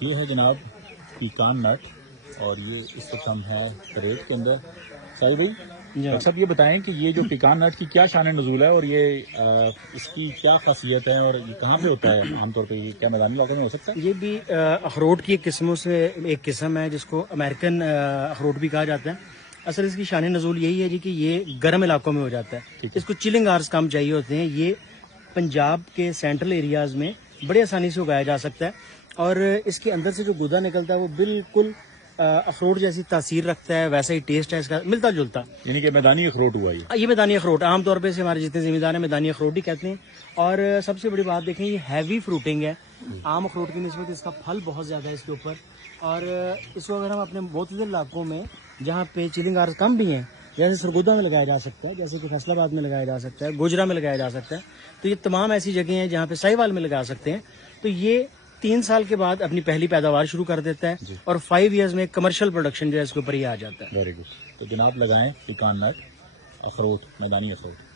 یہ ہے جناب پیکان نٹ، اور یہ اس وقت ہم ہے کریٹ کے اندر. ساحل بھائی، ڈاکٹر صاحب یہ بتائیں کہ یہ جو پیکان نٹ کی کیا شان نزول ہے، اور یہ اس کی کیا خاصیت ہے، اور یہ کہاں پہ ہوتا ہے عام طور پہ؟ یہ کیا میدانی علاقے میں ہو سکتا ہے؟ یہ بھی اخروٹ کی قسموں سے ایک قسم ہے جس کو امریکن اخروٹ بھی کہا جاتا ہے. اصل اس کی شان نزول یہی ہے جی کہ یہ گرم علاقوں میں ہو جاتا ہے. اس کو چلنگ آرز کم چاہیے ہوتے ہیں. یہ پنجاب کے سینٹرل ایریاز میں بڑے آسانی سے اگایا جا سکتا ہے، اور اس کے اندر سے جو گودا نکلتا ہے وہ بالکل اخروٹ جیسی تاثیر رکھتا ہے، ویسا ہی ٹیسٹ ہے اس کا، ملتا جلتا. یعنی کہ میدانی اخروٹ ہوا یہ میدانی اخروٹ عام طور پہ سے ہمارے جتنے ذمہ دار ہیں میدانی اخروٹ ہی کہتے ہیں. اور سب سے بڑی بات دیکھیں، یہ ہیوی فروٹنگ ہے. عام اخروٹ کی نسبت اس کا پھل بہت زیادہ ہے اس کے اوپر. اور اس کو اگر ہم اپنے معتدل علاقوں میں جہاں پہ چلنگ آرز کم بھی ہیں، جیسے سرگودا میں لگایا جا سکتا ہے، جیسے کہ فیصل آباد میں لگایا جا سکتا ہے، گوجرا میں لگایا جا سکتا ہے، تو یہ تمام ایسی جگہیں ہیں جہاں پہ ساہیوال میں لگا سکتے ہیں. تو یہ 3 سال کے بعد اپنی پہلی پیداوار شروع کر دیتا ہے، اور 5 ایئرز میں کمرشل پروڈکشن جو ہے اس کے اوپر ہی آ جاتا ہے. Very good. تو جناب لگائیں پیکان نٹ، اخروٹ، میدانی اخروٹ.